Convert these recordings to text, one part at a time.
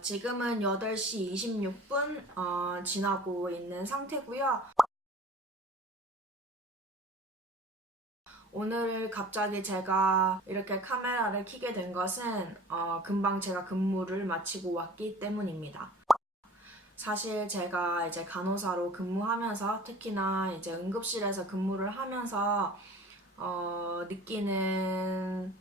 지금은 8시 26분 지나고 있는 상태고요. 오늘 갑자기 제가 이렇게 카메라를 켜게 된 것은 금방 제가 근무를 마치고 왔기 때문입니다. 사실 제가 이제 간호사로 근무하면서 특히나 이제 응급실에서 근무를 하면서 느끼는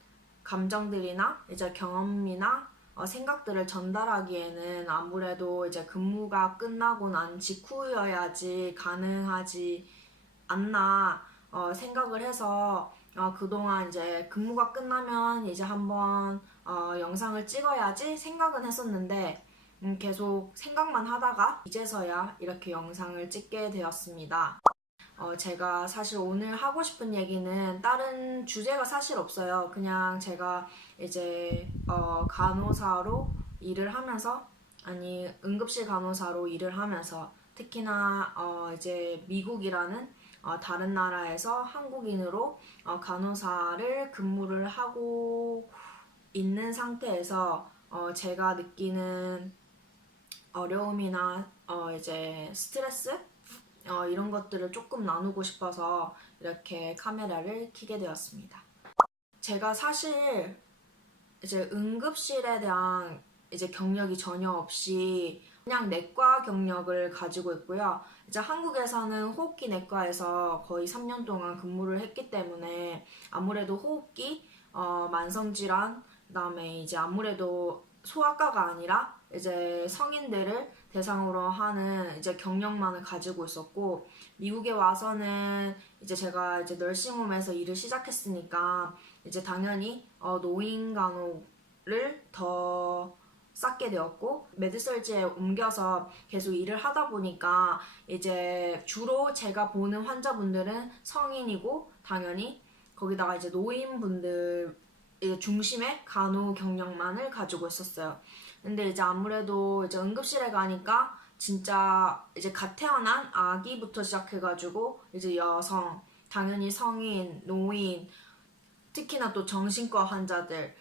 감정들이나 이제 경험이나 생각들을 전달하기에는 아무래도 이제 근무가 끝나고 난 직후여야지 가능하지 않나 생각을 해서 그동안 이제 근무가 끝나면 이제 한번 영상을 찍어야지 생각은 했었는데 계속 생각만 하다가 이제서야 이렇게 영상을 찍게 되었습니다. 제가 사실 오늘 하고 싶은 얘기는 다른 주제가 사실 없어요. 그냥 제가 이제 간호사로 일을 하면서 응급실 간호사로 일을 하면서 특히나 이제 미국이라는 다른 나라에서 한국인으로 간호사를 근무를 하고 있는 상태에서 제가 느끼는 어려움이나 이제 스트레스 이런 것들을 조금 나누고 싶어서 이렇게 카메라를 켜게 되었습니다. 제가 사실 이제 응급실에 대한 이제 경력이 전혀 없이 그냥 내과 경력을 가지고 있고요. 이제 한국에서는 호흡기 내과에서 거의 3년 동안 근무를 했기 때문에 아무래도 호흡기, 만성질환, 그다음에 이제 아무래도 소아과가 아니라 이제 성인들을 대상으로 하는 이제 경력만을 가지고 있었고, 미국에 와서는 이제 제가 이제 널싱홈에서 일을 시작했으니까 이제 당연히 노인 간호를 더 쌓게 되었고, 메드설지에 옮겨서 계속 일을 하다 보니까 이제 주로 제가 보는 환자분들은 성인이고, 당연히 거기다가 이제 노인분들 중심의 간호 경력만을 가지고 있었어요. 근데 이제 아무래도 이제 응급실에 가니까 진짜 이제 갓 태어난 아기부터 시작해가지고 이제 여성, 당연히 성인, 노인, 특히나 또 정신과 환자들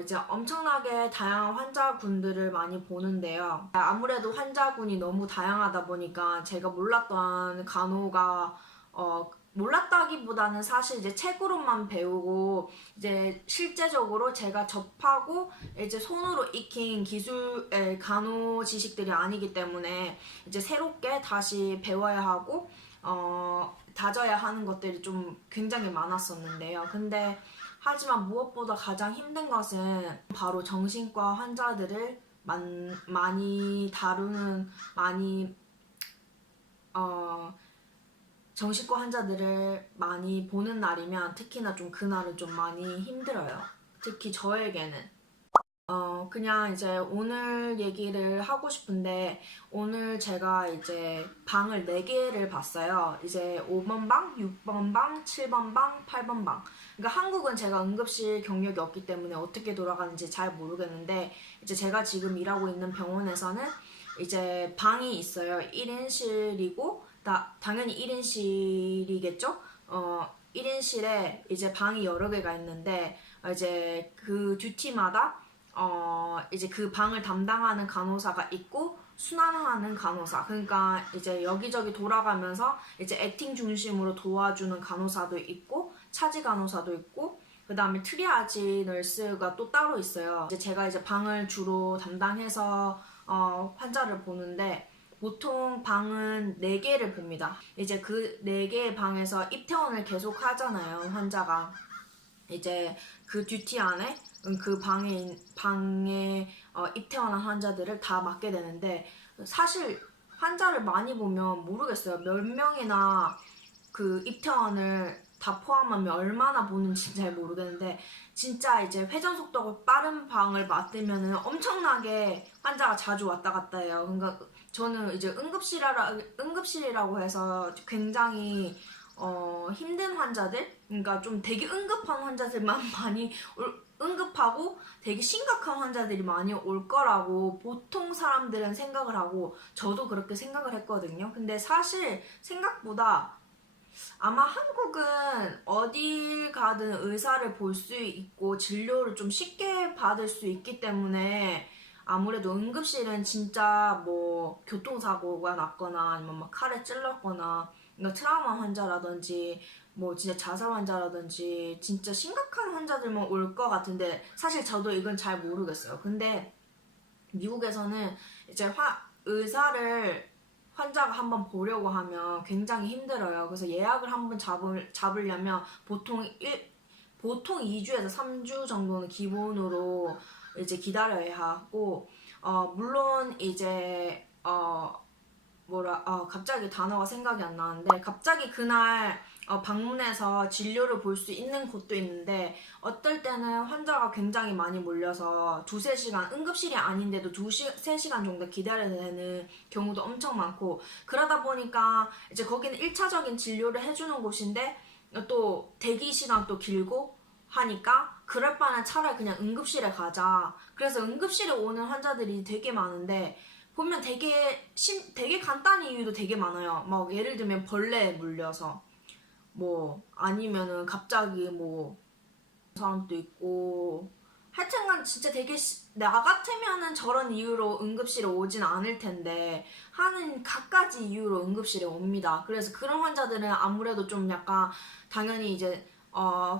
이제 엄청나게 다양한 환자군들을 많이 보는데요. 아무래도 환자군이 너무 다양하다 보니까 제가 몰랐던 간호가 몰랐다기보다는 사실 이제 책으로만 배우고 이제 실제적으로 제가 접하고 이제 손으로 익힌 기술 간호 지식들이 아니기 때문에 이제 새롭게 다시 배워야 하고 다져야 하는 것들이 좀 굉장히 많았었는데요. 근데 하지만 무엇보다 가장 힘든 것은 바로 정신과 환자들을 많이 다루는 정신과 환자들을 많이 보는 날이면 특히나 좀 그날은 좀 많이 힘들어요. 특히 저에게는. 그냥 이제 오늘 얘기를 하고 싶은데, 오늘 제가 이제 방을 4개를 봤어요. 이제 5번 방, 6번 방, 7번 방, 8번 방. 그러니까 한국은 제가 응급실 경력이 없기 때문에 어떻게 돌아가는지 잘 모르겠는데, 이제 제가 지금 일하고 있는 병원에서는 이제 방이 있어요. 1인실이고, 당연히 1인실이겠죠? 1인실에 이제 방이 여러 개가 있는데, 이제 그 듀티마다 이제 그 방을 담당하는 간호사가 있고 순환하는 간호사, 그러니까 이제 여기저기 돌아가면서 이제 액팅 중심으로 도와주는 간호사도 있고 차지 간호사도 있고 그 다음에 트리아지 널스가 또 따로 있어요. 이제 제가 이제 방을 주로 담당해서 환자를 보는데 보통 방은 4개를 봅니다. 이제 그 4개의 방에서 입퇴원을 계속 하잖아요, 환자가. 이제 그 듀티 안에 그 방에 입퇴원한 환자들을 다 맡게 되는데, 사실 환자를 많이 보면 모르겠어요. 몇 명이나 그 입퇴원을 다 포함하면 얼마나 보는지 잘 모르겠는데, 진짜 이제 회전 속도가 빠른 방을 맡으면은 엄청나게 환자가 자주 왔다 갔다 해요. 그러니까 저는 이제 응급실이라고 해서 굉장히 힘든 환자들, 그러니까 좀 되게 응급한 환자들만 많이 응급하고 되게 심각한 환자들이 많이 올 거라고 보통 사람들은 생각을 하고 저도 그렇게 생각을 했거든요. 근데 사실 생각보다 아마 한국은 어딜 가든 의사를 볼 수 있고 진료를 좀 쉽게 받을 수 있기 때문에 아무래도 응급실은 진짜 뭐 교통사고가 났거나 아니면 막 칼에 찔렀거나 그러니까 트라우마 환자라든지 뭐 진짜 자살 환자라든지 진짜 심각한 환자들만 올 것 같은데 사실 저도 이건 잘 모르겠어요. 근데 미국에서는 이제 의사를 환자가 한번 보려고 하면 굉장히 힘들어요. 그래서 예약을 한번 잡으려면 보통 2주에서 3주 정도는 기본으로 이제 기다려야 하고, 물론 이제, 갑자기 단어가 생각이 안 나는데, 갑자기 그날 방문해서 진료를 볼 수 있는 곳도 있는데, 어떨 때는 환자가 굉장히 많이 몰려서 2~3시간, 응급실이 아닌데도 3시간 정도 기다려야 되는 경우도 엄청 많고, 그러다 보니까 이제 거기는 1차적인 진료를 해주는 곳인데, 또 대기 시간도 길고 하니까 그럴 바는 차라리 그냥 응급실에 가자. 그래서 응급실에 오는 환자들이 되게 많은데 보면 되게 간단한 이유도 되게 많아요. 막 예를 들면 벌레에 물려서 뭐 아니면은 갑자기 뭐 사람도 있고 하여튼간 진짜 되게 나 같으면은 저런 이유로 응급실에 오진 않을 텐데 하는 갖가지 이유로 응급실에 옵니다. 그래서 그런 환자들은 아무래도 좀 약간 당연히 이제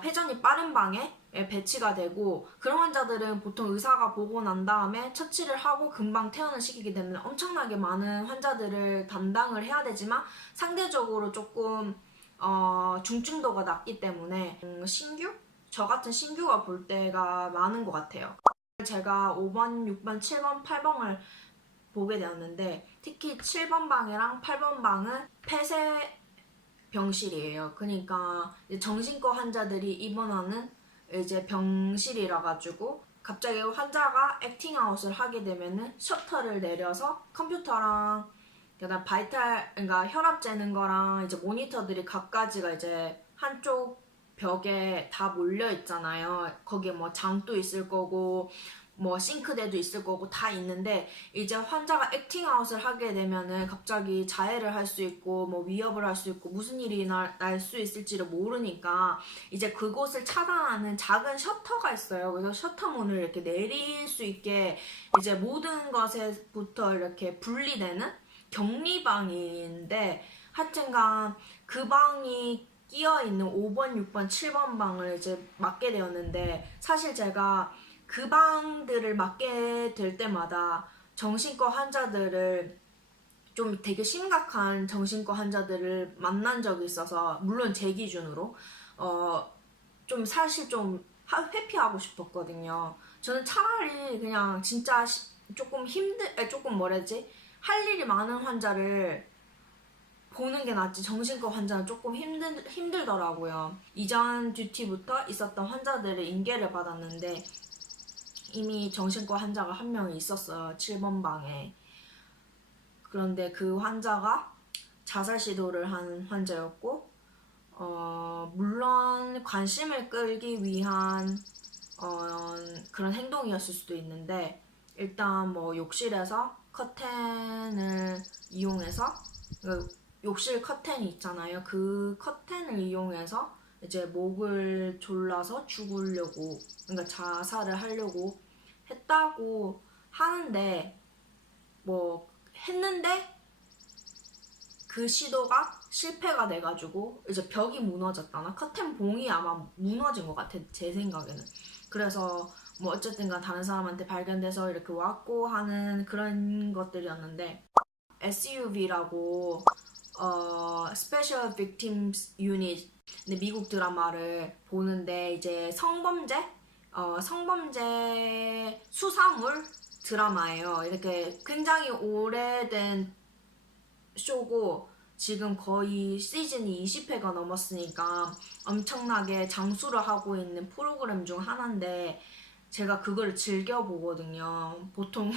회전이 빠른 방에 배치가 되고 그런 환자들은 보통 의사가 보고 난 다음에 처치를 하고 금방 퇴원을 시키기 때문에 엄청나게 많은 환자들을 담당을 해야 되지만 상대적으로 조금 중증도가 낮기 때문에 저 같은 신규가 볼 때가 많은 것 같아요. 제가 5번, 6번, 7번, 8번을 보게 되었는데 특히 7번 방이랑 8번 방은 폐쇄 병실이에요. 그러니까 정신과 환자들이 입원하는 이제 병실이라 가지고 갑자기 환자가 액팅아웃을 하게 되면은 셔터를 내려서 컴퓨터랑 그다음 그러니까 혈압 재는 거랑 이제 모니터들이 각가지가 이제 한쪽 벽에 다 몰려 있잖아요. 거기에 뭐 장도 있을 거고 뭐 싱크대도 있을 거고 다 있는데 이제 환자가 액팅아웃을 하게 되면은 갑자기 자해를 할 수 있고 뭐 위협을 할 수 있고 무슨 일이 날 수 있을지를 모르니까 이제 그곳을 차단하는 작은 셔터가 있어요. 그래서 셔터 문을 이렇게 내릴 수 있게 이제 모든 것에부터 이렇게 분리되는 격리방인데 하여튼간 그 방이 끼어있는 5번, 6번, 7번 방을 이제 맡게 되었는데 사실 제가 그 방들을 맡게 될 때마다 정신과 환자들을 좀 되게 심각한 정신과 환자들을 만난 적이 있어서 물론 제 기준으로 좀 사실 좀 회피하고 싶었거든요. 저는 차라리 그냥 진짜 조금 뭐라지 할 일이 많은 환자를 보는 게 낫지 정신과 환자는 조금 힘들더라고요. 이전 듀티부터 있었던 환자들의 인계를 받았는데 이미 정신과 환자가 한 명이 있었어요. 7번 방에. 그런데 그 환자가 자살 시도를 한 환자였고 물론 관심을 끌기 위한 그런 행동이었을 수도 있는데 일단 뭐 욕실에서 커튼을 이용해서 욕실 커튼이 있잖아요. 그 커튼을 이용해서 이제 목을 졸라서 죽으려고 그러니까 자살을 하려고 했다고 하는데 뭐 했는데 그 시도가 실패가 돼가지고 이제 벽이 무너졌다나 커튼 봉이 아마 무너진 것 같아 제 생각에는. 그래서 뭐 어쨌든간 다른 사람한테 발견돼서 이렇게 왔고 하는 그런 것들이었는데 SUV라고 Special Victims Unit 미국 드라마를 보는데 이제 성범죄 수사물 드라마예요. 이렇게 굉장히 오래된 쇼고 지금 거의 시즌이 20회가 넘었으니까 엄청나게 장수를 하고 있는 프로그램 중 하나인데 제가 그걸 즐겨보거든요. 보통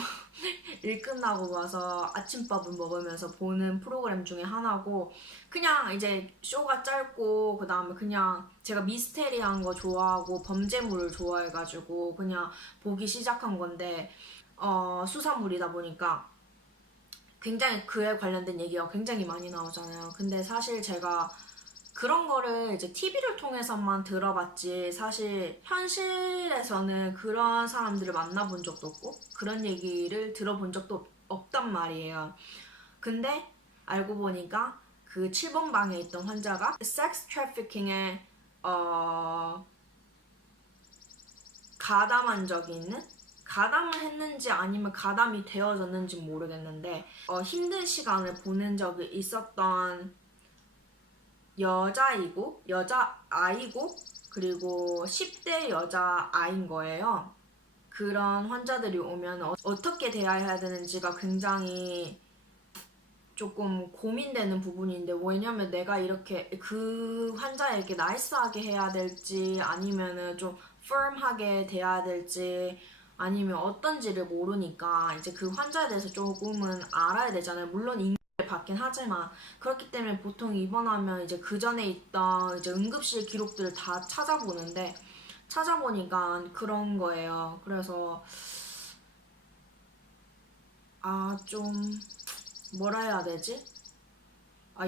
일 끝나고 와서 아침밥을 먹으면서 보는 프로그램 중에 하나고 그냥 이제 쇼가 짧고 그 다음에 그냥 제가 미스테리한 거 좋아하고 범죄물을 좋아해가지고 그냥 보기 시작한 건데 수사물이다 보니까 굉장히 그에 관련된 얘기가 굉장히 많이 나오잖아요. 근데 사실 제가 그런 거를 이제 TV를 통해서만 들어봤지 사실 현실에서는 그런 사람들을 만나본 적도 없고 그런 얘기를 들어본 적도 없단 말이에요. 근데 알고 보니까 그 7번 방에 있던 환자가 섹스 트래피킹에 가담한 적이 있는? 가담을 했는지 아니면 가담이 되어졌는지 모르겠는데 힘든 시간을 보낸 적이 있었던 여자아이고 그리고 10대 여자아이인 거예요. 그런 환자들이 오면 어떻게 대해야 되는지가 굉장히 조금 고민되는 부분인데 왜냐면 내가 이렇게 그 환자에게 나이스하게 해야 될지 아니면은 좀 firm하게 대해야 될지 아니면 어떤지를 모르니까 이제 그 환자에 대해서 조금은 알아야 되잖아요. 물론 인계를 받긴 하지만 그렇기 때문에 보통 입원하면 이제 그 전에 있던 이제 응급실 기록들을 다 찾아보니까 그런 거예요. 그래서 좀 뭐라 해야 되지?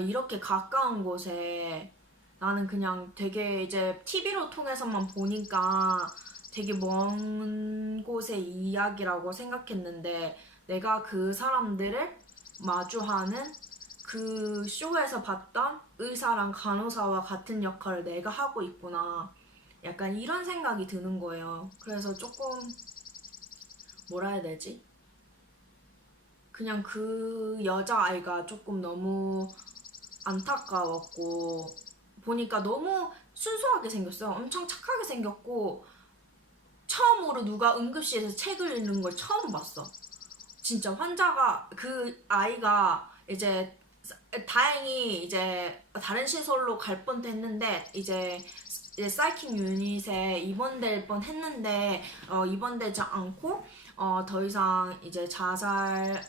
이렇게 가까운 곳에 나는 그냥 되게 이제 TV로 통해서만 보니까 되게 먼 곳의 이야기라고 생각했는데 내가 그 사람들을 마주하는 그 쇼에서 봤던 의사랑 간호사와 같은 역할을 내가 하고 있구나. 약간 이런 생각이 드는 거예요. 그래서 조금 뭐라 해야 되지? 그냥 그 여자아이가 조금 너무 안타까웠고 보니까 너무 순수하게 생겼어요. 엄청 착하게 생겼고 처음으로 누가 응급실에서 책을 읽는 걸 처음 봤어. 진짜 환자가 그 아이가 이제 다행히 이제 다른 시설로 갈 뻔도 했는데 이제 사이킥 유닛에 입원될 뻔 했는데 입원되지 않고 더 이상 이제 자살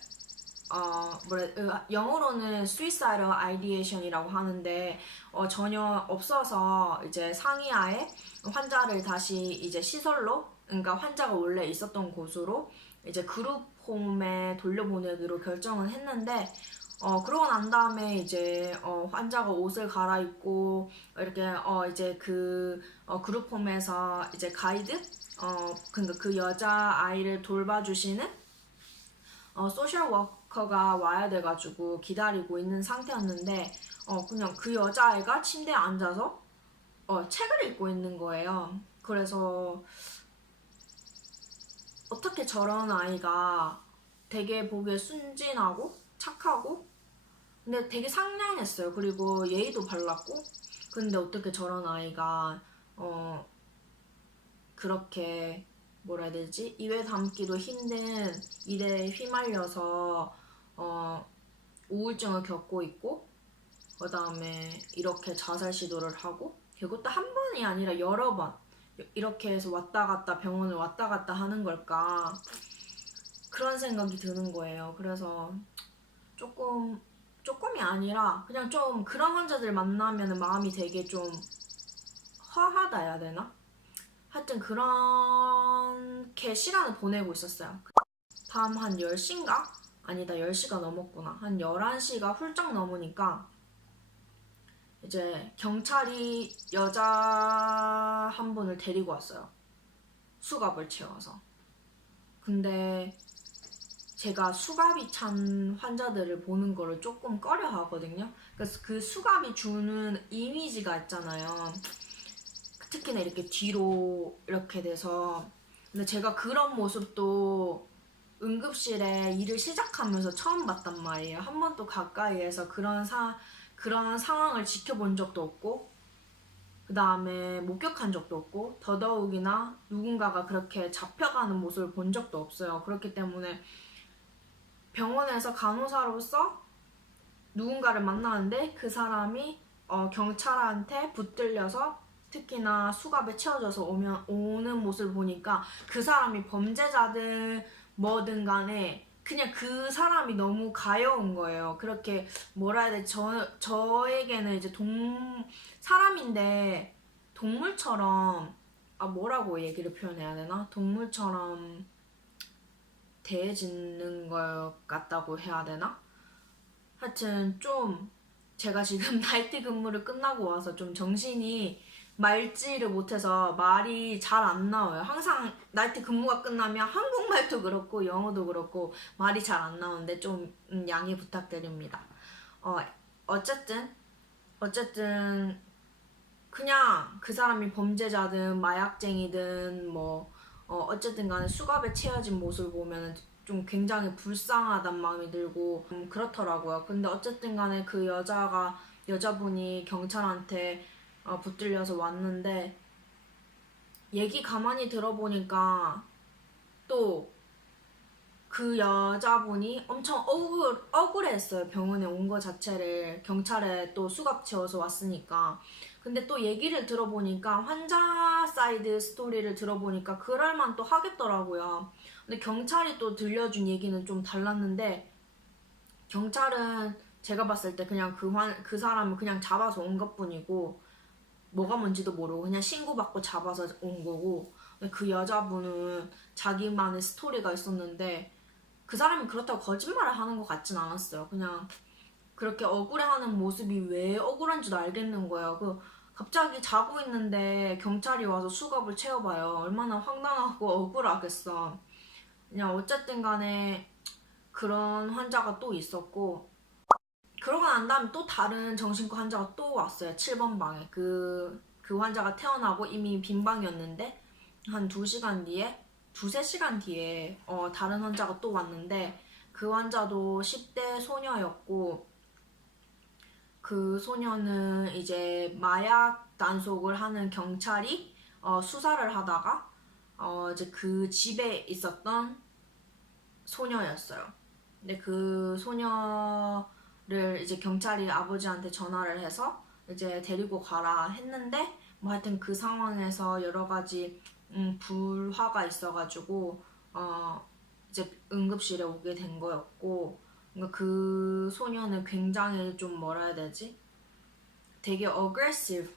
영어로는 suicidal ideation이라고 하는데 전혀 없어서 이제 상의하에 환자를 다시 이제 시설로 그러니까 환자가 원래 있었던 곳으로 이제 그룹 홈에 돌려보내기로 결정을 했는데 그러고 난 다음에 이제 환자가 옷을 갈아입고 이렇게 이제 그 그룹 홈에서 이제 가이드 그러니까 그 여자 아이를 돌봐주시는 소셜 워커가 와야 돼가지고 기다리고 있는 상태였는데 그냥 그 여자아이가 침대에 앉아서 책을 읽고 있는 거예요. 그래서 어떻게 저런 아이가 되게 보기에 순진하고 착하고 근데 되게 상냥했어요. 그리고 예의도 발랐고 근데 어떻게 저런 아이가 그렇게 뭐라 해야 되지? 입에 담기도 힘든 일에 휘말려서 우울증을 겪고 있고 그 다음에 이렇게 자살 시도를 하고 그것도 한 번이 아니라 여러 번 이렇게 해서 왔다 갔다 병원을 왔다 갔다 하는 걸까 그런 생각이 드는 거예요. 그래서 조금이 아니라 그냥 좀 그런 환자들 만나면 마음이 되게 좀 허하다 해야 되나? 하여튼 그렇게 시간을 보내고 있었어요. 밤 한 10시인가? 아니다 10시가 넘었구나. 한 11시가 훌쩍 넘으니까 이제 경찰이 여자 한 분을 데리고 왔어요. 수갑을 채워서. 근데 제가 수갑이 찬 환자들을 보는 거를 조금 꺼려 하거든요. 그래서 그 수갑이 주는 이미지가 있잖아요. 특히나 이렇게 뒤로 이렇게 돼서 근데 제가 그런 모습도 응급실에 일을 시작하면서 처음 봤단 말이에요. 한 번도 가까이에서 그런 상황을 지켜본 적도 없고 그 다음에 목격한 적도 없고 더더욱이나 누군가가 그렇게 잡혀가는 모습을 본 적도 없어요. 그렇기 때문에 병원에서 간호사로서 누군가를 만나는데 그 사람이 경찰한테 붙들려서 특히나 수갑에 채워져서 오는 모습을 보니까 그 사람이 범죄자든 뭐든 간에 그냥 그 사람이 너무 가여운 거예요. 그렇게 뭐라 해야 되지? 저에게는 이제 사람인데 동물처럼 뭐라고 얘기를 표현해야 되나? 동물처럼 대해지는 것 같다고 해야 되나? 하여튼 좀 제가 지금 나이트 근무를 끝나고 와서 좀 정신이 맑지를 못해서 말이 잘 안 나와요. 항상 나이트 근무가 끝나면 한국말도 그렇고 영어도 그렇고 말이 잘 안 나오는데 좀 양해 부탁드립니다. 어, 어쨌든 그냥 그 사람이 범죄자든 마약쟁이든 뭐 어쨌든 간에 수갑에 채워진 모습을 보면 좀 굉장히 불쌍하단 마음이 들고 그렇더라고요. 근데 어쨌든 간에 그 여자분이 경찰한테 붙들려서 왔는데 얘기 가만히 들어보니까 또 그 여자분이 엄청 억울했어요. 병원에 온 거 자체를 경찰에 또 수갑 채워서 왔으니까. 근데 또 얘기를 들어보니까 환자 사이드 스토리를 들어보니까 그럴만 또 하겠더라고요. 근데 경찰이 또 들려준 얘기는 좀 달랐는데 경찰은 제가 봤을 때 그냥 그 사람을 그냥 잡아서 온 것뿐이고 뭐가 뭔지도 모르고 그냥 신고받고 잡아서 온 거고 그 여자분은 자기만의 스토리가 있었는데 그 사람이 그렇다고 거짓말을 하는 것 같진 않았어요. 그냥 그렇게 억울해하는 모습이 왜 억울한지도 알겠는 거예요. 갑자기 자고 있는데 경찰이 와서 수갑을 채워봐요. 얼마나 황당하고 억울하겠어. 그냥 어쨌든 간에 그런 환자가 또 있었고 그러고 난 다음에 또 다른 정신과 환자가 또 왔어요. 7번 방에. 그 환자가 태어나고 이미 빈 방이었는데 한 2시간 뒤에 3시간 뒤에 다른 환자가 또 왔는데 그 환자도 10대 소녀였고 그 소녀는 이제 마약 단속을 하는 경찰이 수사를 하다가 이제 그 집에 있었던 소녀였어요. 근데 그 소녀를 이제 경찰이 아버지한테 전화를 해서 이제 데리고 가라 했는데 뭐 하여튼 그 상황에서 여러 가지 불화가 있어가지고 이제 응급실에 오게 된 거였고 그러니까 그 소녀는 굉장히 좀 뭐라 해야 되지? 되게 어그레시브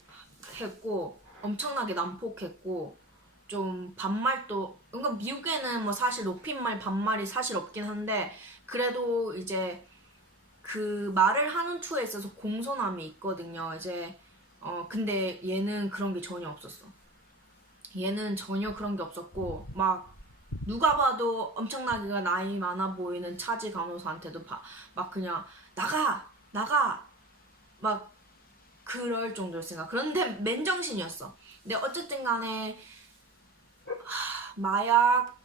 했고 엄청나게 난폭했고 좀 반말도 그러니까 미국에는 뭐 사실 높임말 반말이 사실 없긴 한데 그래도 이제 그 말을 하는 투에 있어서 공손함이 있거든요. 이제 근데 얘는 그런 게 전혀 없었어. 얘는 전혀 그런 게 없었고 막 누가 봐도 엄청나게 나이 많아 보이는 차지 간호사한테도 막 그냥 나가 막 그럴 정도로 생각. 그런데 맨정신이었어. 근데 어쨌든 간에 마약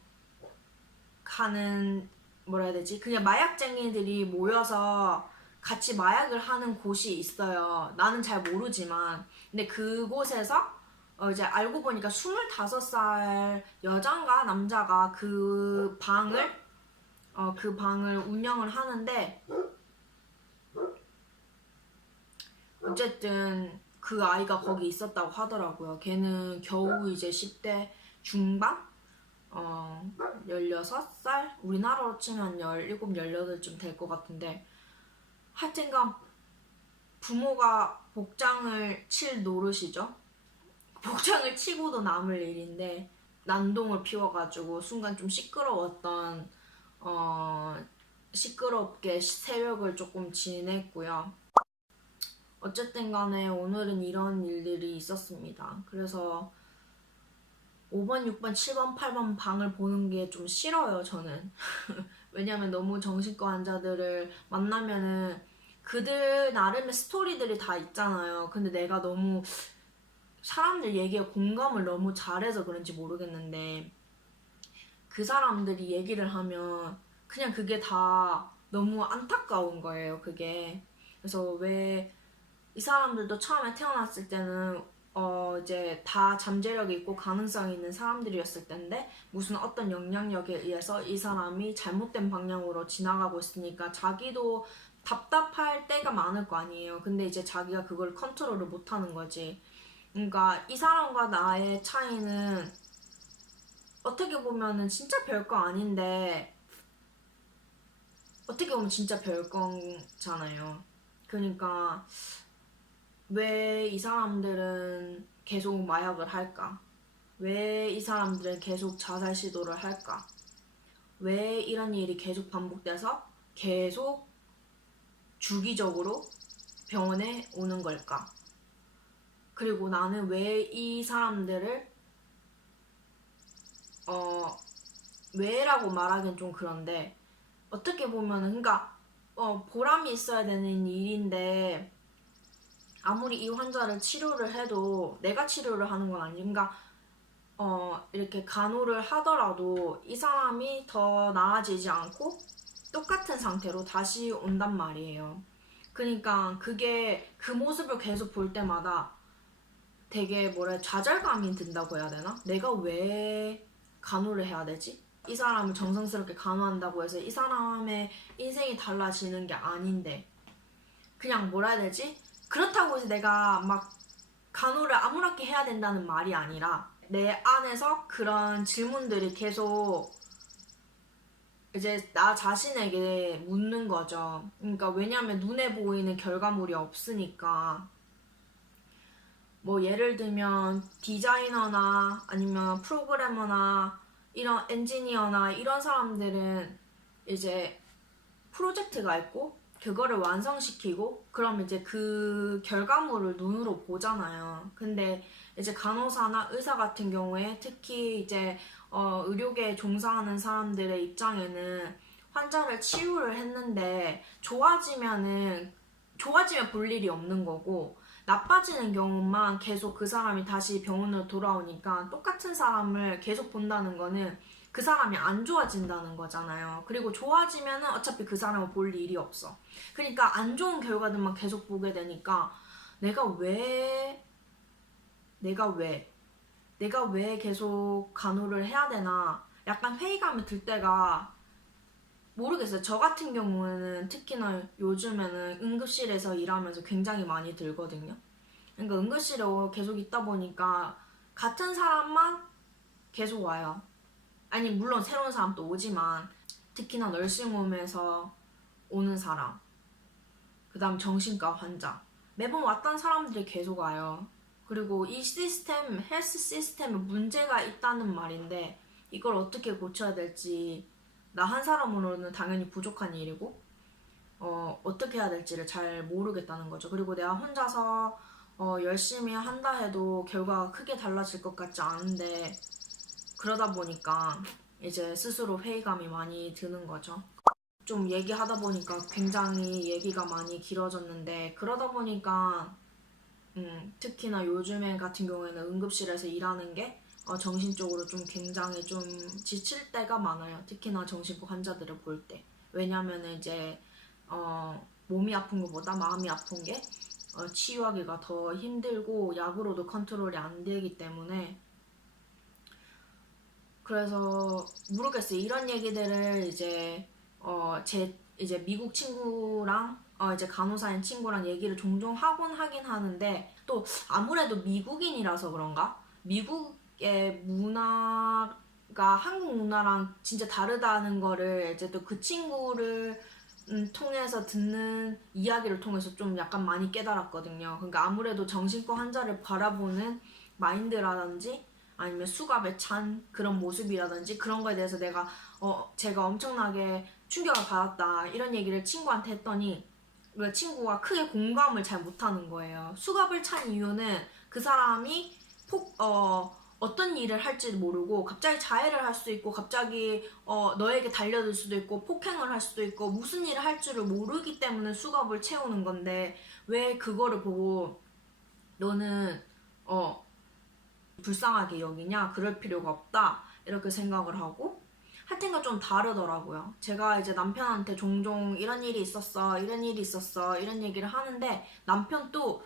하는 뭐라 해야 되지? 그냥 마약쟁이들이 모여서 같이 마약을 하는 곳이 있어요. 나는 잘 모르지만 근데 그곳에서 이제 알고 보니까 25살 여자인가 남자가 그 방을 운영을 하는데 어쨌든 그 아이가 거기 있었다고 하더라고요. 걔는 겨우 이제 10대 중반? 16살? 우리나라로 치면 17, 18쯤 될 것 같은데 하여튼간 부모가 복장을 칠 노릇이죠. 복장을 치고도 남을 일인데 난동을 피워가지고 순간 좀 시끄러웠던 시끄럽게 새벽을 조금 지냈고요. 어쨌든 간에 오늘은 이런 일들이 있었습니다. 그래서 5번, 6번, 7번, 8번 방을 보는 게 좀 싫어요, 저는. 왜냐면 너무 정신과 환자들을 만나면은 그들 나름의 스토리들이 다 있잖아요. 근데 내가 너무 사람들 얘기에 공감을 너무 잘해서 그런지 모르겠는데 그 사람들이 얘기를 하면 그냥 그게 다 너무 안타까운 거예요, 그게. 그래서 왜 이 사람들도 처음에 태어났을 때는 이제 다 잠재력이 있고 가능성이 있는 사람들이었을 텐데 무슨 어떤 영향력에 의해서 이 사람이 잘못된 방향으로 지나가고 있으니까 자기도 답답할 때가 많을 거 아니에요. 근데 이제 자기가 그걸 컨트롤을 못하는 거지. 그러니까 이 사람과 나의 차이는 어떻게 보면은 진짜 별거 아닌데 어떻게 보면 진짜 별거잖아요. 그러니까 왜 이 사람들은 계속 마약을 할까? 왜 이 사람들은 계속 자살 시도를 할까? 왜 이런 일이 계속 반복돼서 계속 주기적으로 병원에 오는 걸까? 그리고 나는 왜 이 사람들을 왜라고 말하기는 좀 그런데 어떻게 보면은 그러니까 보람이 있어야 되는 일인데 아무리 이 환자를 치료를 해도 내가 치료를 하는 건 아닌가 이렇게 간호를 하더라도 이 사람이 더 나아지지 않고 똑같은 상태로 다시 온단 말이에요. 그러니까 그게 그 모습을 계속 볼 때마다 되게 좌절감이 든다고 해야 되나? 내가 왜 간호를 해야 되지? 이 사람을 정성스럽게 간호한다고 해서 이 사람의 인생이 달라지는 게 아닌데 그냥 뭐라 해야 되지? 그렇다고 해서 내가 막 간호를 아무렇게 해야 된다는 말이 아니라 내 안에서 그런 질문들이 계속 이제 나 자신에게 묻는 거죠. 그러니까 왜냐면 눈에 보이는 결과물이 없으니까 뭐 예를 들면 디자이너나 아니면 프로그래머나 이런 엔지니어나 이런 사람들은 이제 프로젝트가 있고 그거를 완성시키고 그럼 이제 그 결과물을 눈으로 보잖아요. 근데 이제 간호사나 의사 같은 경우에 특히 이제 의료계에 종사하는 사람들의 입장에는 환자를 치유를 했는데 좋아지면 볼 일이 없는 거고 나빠지는 경우만 계속 그 사람이 다시 병원으로 돌아오니까 똑같은 사람을 계속 본다는 거는 그 사람이 안 좋아진다는 거잖아요. 그리고 좋아지면은 어차피 그 사람을 볼 일이 없어. 그러니까 안 좋은 결과들만 계속 보게 되니까 내가 왜 내가 왜 내가 왜 계속 간호를 해야 되나 약간 회의감이 들 때가 모르겠어요. 저 같은 경우에는 특히나 요즘에는 응급실에서 일하면서 굉장히 많이 들거든요. 그러니까 응급실에 계속 있다 보니까 같은 사람만 계속 와요. 아니 물론 새로운 사람도 오지만 특히나 널싱홈에서 오는 사람 그 다음 정신과 환자 매번 왔던 사람들이 계속 와요. 그리고 이 시스템, 헬스 시스템에 문제가 있다는 말인데 이걸 어떻게 고쳐야 될지 나 한 사람으로는 당연히 부족한 일이고 어떻게 해야 될지를 잘 모르겠다는 거죠. 그리고 내가 혼자서 열심히 한다 해도 결과가 크게 달라질 것 같지 않은데 그러다 보니까 이제 스스로 회의감이 많이 드는 거죠. 좀 얘기하다 보니까 굉장히 얘기가 많이 길어졌는데 그러다 보니까 특히나 요즘에 같은 경우에는 응급실에서 일하는 게 정신적으로 좀 굉장히 좀 지칠 때가 많아요. 특히나 정신과 환자들을 볼 때. 왜냐면은 이제 몸이 아픈 것보다 마음이 아픈 게 치유하기가 더 힘들고 약으로도 컨트롤이 안 되기 때문에 그래서 모르겠어요. 이런 얘기들을 제 이제 미국 친구랑 이제 간호사인 친구랑 얘기를 종종 하긴 하는데 또 아무래도 미국인이라서 그런가? 미국의 문화가 한국 문화랑 진짜 다르다는 거를 이제 또 그 친구를 통해서 듣는 이야기를 통해서 좀 약간 많이 깨달았거든요. 그러니까 아무래도 정신과 환자를 바라보는 마인드라든지 아니면 수갑에 찬 그런 모습이라든지 그런 거에 대해서 제가 엄청나게 충격을 받았다 이런 얘기를 친구한테 했더니 그 친구가 크게 공감을 잘 못하는 거예요. 수갑을 찬 이유는 그 사람이 어떤 일을 할지 모르고 갑자기 자해를 할 수도 있고 갑자기 너에게 달려들 수도 있고 폭행을 할 수도 있고 무슨 일을 할 줄을 모르기 때문에 수갑을 채우는 건데 왜 그거를 보고 너는 불쌍하게 여기냐? 그럴 필요가 없다. 이렇게 생각을 하고 하여튼가 좀 다르더라고요. 제가 이제 남편한테 종종 이런 일이 있었어, 이런 일이 있었어, 이런 얘기를 하는데 남편도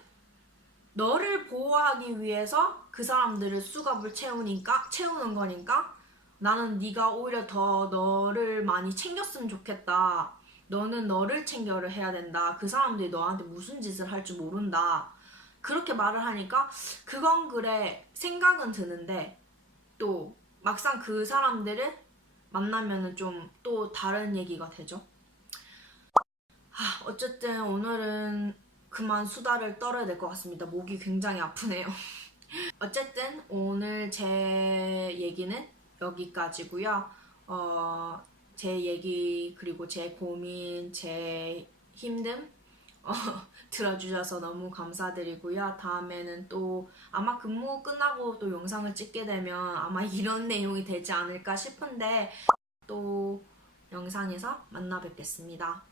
너를 보호하기 위해서 그 사람들을 수갑을 채우는 거니까 나는 네가 오히려 더 너를 많이 챙겼으면 좋겠다. 너는 너를 챙겨를 해야 된다. 그 사람들이 너한테 무슨 짓을 할 줄 모른다. 그렇게 말을 하니까 그건 그래 생각은 드는데 또 막상 그 사람들을 만나면은 좀 또 다른 얘기가 되죠. 어쨌든 오늘은 그만 수다를 떨어야 될 것 같습니다. 목이 굉장히 아프네요. 어쨌든 오늘 제 얘기는 여기까지고요. 제 얘기 그리고 제 고민, 제 힘듦 들어주셔서 너무 감사드리고요. 다음에는 또 아마 근무 끝나고 또 영상을 찍게 되면 아마 이런 내용이 되지 않을까 싶은데 또 영상에서 만나 뵙겠습니다.